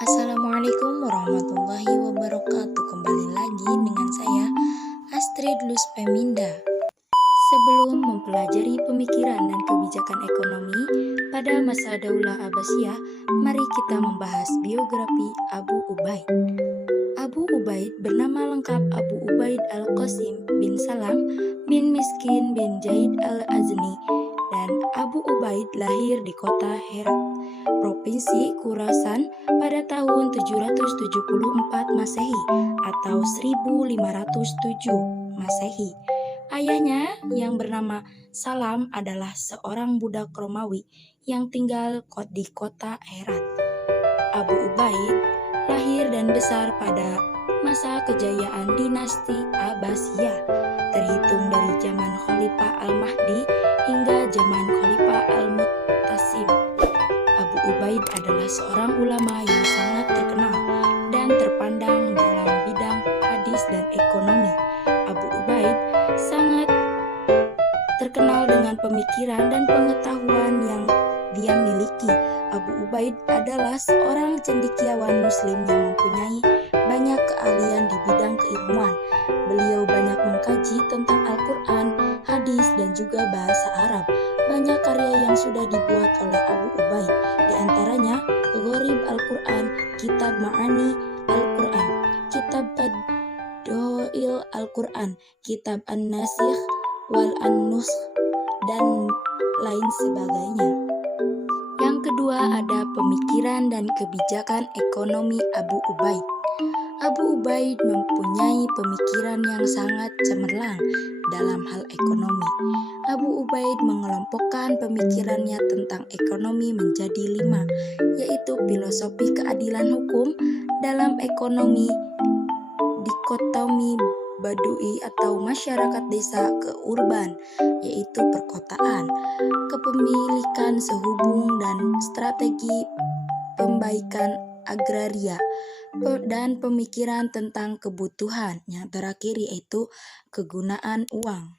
Assalamualaikum warahmatullahi wabarakatuh. Kembali lagi dengan saya Astrid Luspeminda. Sebelum mempelajari pemikiran dan kebijakan ekonomi pada masa Daulah Abbasiyah, mari kita membahas biografi Abu Ubaid. Abu Ubaid bernama lengkap Abu Ubaid Al-Qasim bin Salam bin Miskin bin Zaid Al-Azni, dan Abu Ubaid lahir di kota Herat, Provinsi Khurasan pada tahun 774 Masehi atau 1507 Masehi. Ayahnya yang bernama Salam adalah seorang budak Romawi yang tinggal di kota Herat. Abu Ubaid lahir dan besar pada masa kejayaan dinasti Abbasiyah, terhitung dari zaman Khalifah Al-Mahdi hingga zaman Khalifah Al-Mu'tasim. Abu Ubaid adalah seorang ulama yang sangat terkenal dan terpandang dalam bidang hadis dan ekonomi. Abu Ubaid sangat terkenal dengan pemikiran dan pengetahuan yang dia miliki. Abu Ubaid adalah seorang cendekiawan muslim yang mempunyai banyak keahlian di bidang keilmuan. Beliau banyak mengkaji tentang Al-Quran, hadis, dan juga bahasa Arab. Banyak karya yang sudah dibuat oleh Abu Ubaid, di antaranya Gharib Al-Quran, Kitab Ma'ani Al-Quran, Kitab Fadail Al-Quran, Kitab An-Nasikh wal An-Nusakh, dan lain sebagainya. Yang kedua ada pemikiran dan kebijakan ekonomi Abu Ubaid. Abu Ubaid mempunyai pemikiran yang sangat cemerlang dalam hal ekonomi. Abu Ubaid mengelompokkan pemikirannya tentang ekonomi menjadi 5, yaitu filosofi keadilan hukum dalam ekonomi, dikotomi badui atau masyarakat desa ke urban, yaitu perkotaan, kepemilikan sehubung dan strategi pembaikan agraria, dan pemikiran tentang kebutuhan. Yang terakhir yaitu kegunaan uang.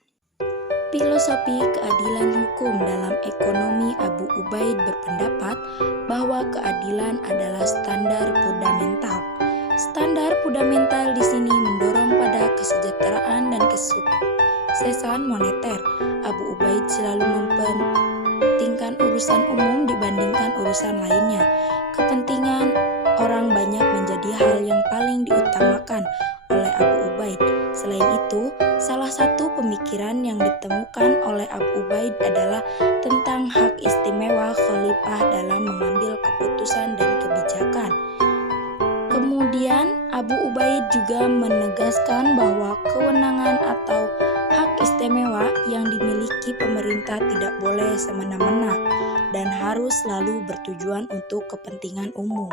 Filosofi keadilan hukum dalam ekonomi. Abu Ubaid berpendapat bahwa keadilan adalah standar fundamental. Standar fundamental di sini mendorong pada kesejahteraan dan kesuksesan moneter. Abu Ubaid selalu mempentingkan urusan umum dibandingkan urusan lainnya. Kepentingan orang banyak menjadi hal yang paling diutamakan oleh Abu Ubaid. Selain itu, salah satu pemikiran yang ditemukan oleh Abu Ubaid adalah tentang hak istimewa khalifah dalam mengambil keputusan dan kebijakan. Kemudian, Abu Ubaid juga menegaskan bahwa kewenangan atau hak istimewa yang dimiliki pemerintah tidak boleh semena-mena dan harus selalu bertujuan untuk kepentingan umum.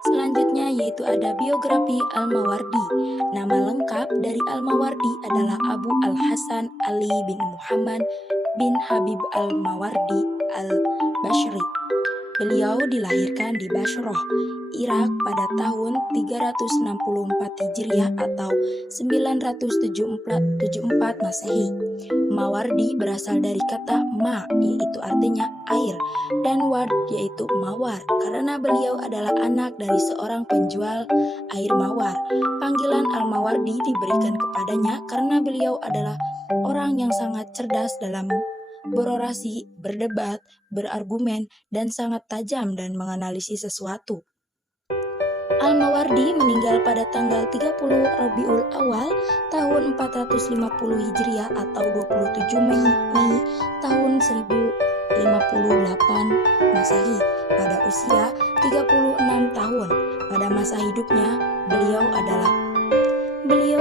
Selanjutnya yaitu ada biografi Al-Mawardi. Nama lengkap dari Al-Mawardi adalah Abu Al-Hasan Ali bin Muhammad bin Habib Al-Mawardi Al-Bashri. Beliau dilahirkan di Bashrah, Irak pada tahun 364 Hijriah atau 974 Masehi. Mawardi berasal dari kata ma, yaitu artinya air, dan ward, yaitu mawar, karena beliau adalah anak dari seorang penjual air mawar. Panggilan Al-Mawardi diberikan kepadanya karena beliau adalah orang yang sangat cerdas dalam berorasi, berdebat, berargumen, dan sangat tajam dan menganalisis sesuatu. Al-Mawardi meninggal pada tanggal 30 Rabiul Awal tahun 450 Hijriah atau 27 Mei tahun 1058 Masehi pada usia 36 tahun. Pada masa hidupnya, beliau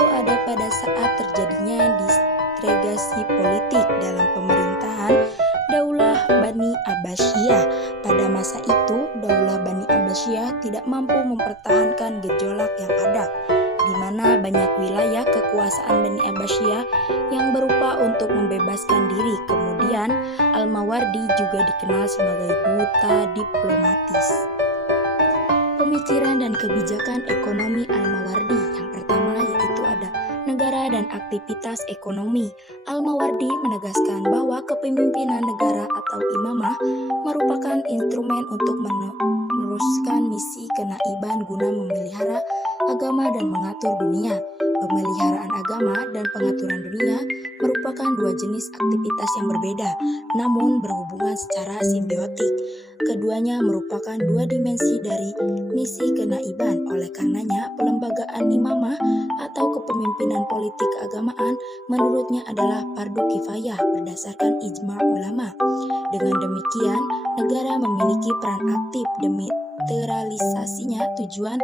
ada pada saat terjadinya disgregasi politik dalam pemerintahan Daulah Bani Abbasiyah. Pada masa itu, Daulah Bani Abbasiyah tidak mampu mempertahankan gejolak yang ada, di mana banyak wilayah kekuasaan Bani Abbasiyah yang berupa untuk membebaskan diri. Kemudian, Al-Mawardi juga dikenal sebagai duta diplomatis. Pemikiran dan kebijakan ekonomi Al-Mawardi. Yang pertama yaitu ada negara dan aktivitas ekonomi. Al-Mawardi menegaskan bahwa kepemimpinan negara atau imamah merupakan instrumen untuk meneruskan misi kenaiban guna memelihara agama dan mengatur dunia. Pemeliharaan agama dan pengaturan dunia merupakan dua jenis aktivitas yang berbeda, namun berhubungan secara simbiotik. Keduanya merupakan dua dimensi dari misi kenaiban. Oleh karenanya, pelembagaan imamah atau kepemimpinan politik keagamaan menurutnya adalah fardu kifayah berdasarkan ijma ulama. Dengan demikian, negara memiliki peran aktif demi terrealisasinya tujuan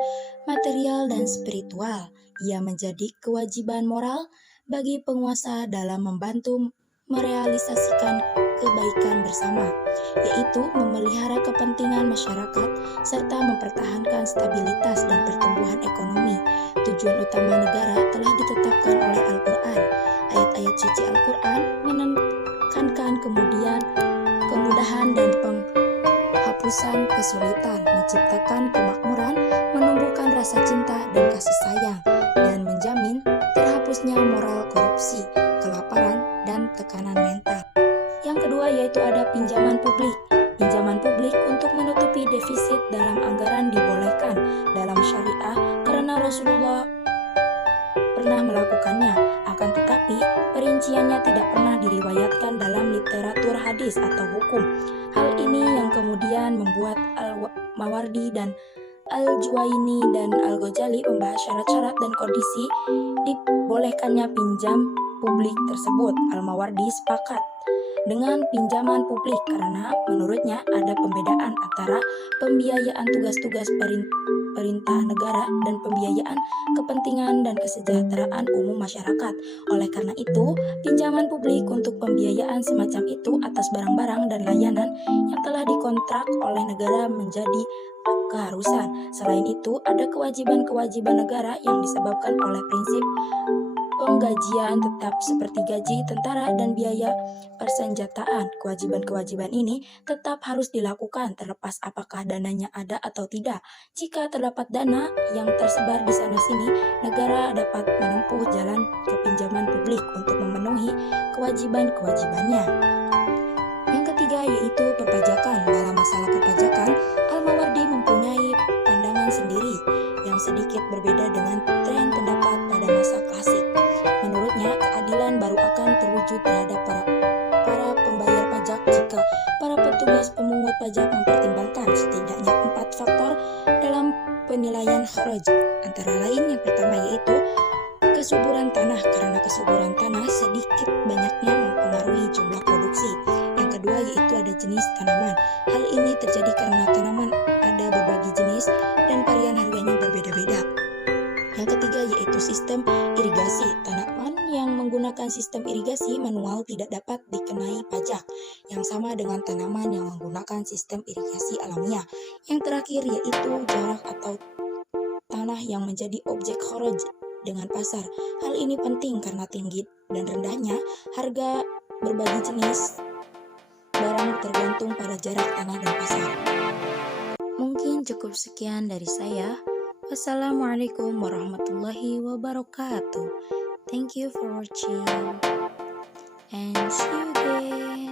material dan spiritual. Ia menjadi kewajiban moral bagi penguasa dalam membantu merealisasikan kebaikan bersama, yaitu memelihara kepentingan masyarakat serta mempertahankan stabilitas dan pertumbuhan ekonomi. Tujuan utama negara telah ditetapkan oleh Al-Quran. Ayat-ayat suci Al-Quran menekankan kemudahan dan penghapusan kesulitan, menciptakan kemakmuran, menumbuhkan rasa cinta dan kasih sayang, dan menjamin terhapusnya moral korupsi, kelaparan, dan tekanan mental. Yang kedua yaitu ada pinjaman publik. Pinjaman publik untuk menutupi defisit dalam anggaran dibolehkan dalam syariah karena Rasulullah pernah melakukannya. Akan tetapi, perinciannya tidak pernah diriwayatkan dalam literatur hadis atau hukum. Hal ini yang kemudian membuat Al-Mawardi dan Al-Juwaini dan Al-Ghazali membahas syarat-syarat dan kondisi dibolehkannya pinjam publik tersebut. Al-Mawardi sepakat dengan pinjaman publik karena menurutnya ada pembedaan antara pembiayaan tugas-tugas perintah negara dan pembiayaan kepentingan dan kesejahteraan umum masyarakat. Oleh karena itu, pinjaman publik untuk pembiayaan semacam itu atas barang-barang dan layanan yang telah dikontrak oleh negara menjadi keharusan. Selain itu, ada kewajiban-kewajiban negara yang disebabkan oleh prinsip penggajian tetap seperti gaji tentara dan biaya persenjataan. Kewajiban-kewajiban ini tetap harus dilakukan terlepas apakah dananya ada atau tidak. Jika terdapat dana yang tersebar di sana-sini, negara dapat menempuh jalan kepinjaman publik untuk memenuhi kewajiban-kewajibannya. Yang ketiga yaitu perpajakan. Dalam masalah perpajakan, Al-Mawardi mempunyai pandangan sendiri yang sedikit berbeda dengan tren pendapat pada masa klasik. Menurutnya, keadilan baru akan terwujud terhadap para pembayar pajak jika para petugas pemungut pajak mempertimbangkan setidaknya 4 faktor dalam penilaian kharaj. Antara lain yang pertama yaitu kesuburan tanah, karena kesuburan tanah sedikit banyaknya mempengaruhi jumlah produksi. Yang kedua yaitu ada jenis tanaman. Hal ini terjadi karena tanaman ada berbagai jenis dan varian harganya berbeda-beda. Yang ketiga yaitu sistem irigasi. Tanaman yang menggunakan sistem irigasi manual tidak dapat dikenai pajak, yang sama dengan tanaman yang menggunakan sistem irigasi alamiah. Yang terakhir yaitu jarak atau tanah yang menjadi objek kharaj dengan pasar. Hal ini penting karena tinggi dan rendahnya harga berbagai jenis barang tergantung pada jarak tanah dan pasar. Mungkin cukup sekian dari saya. Wassalamualaikum warahmatullahi wabarakatuh. Thank you for watching and see you again.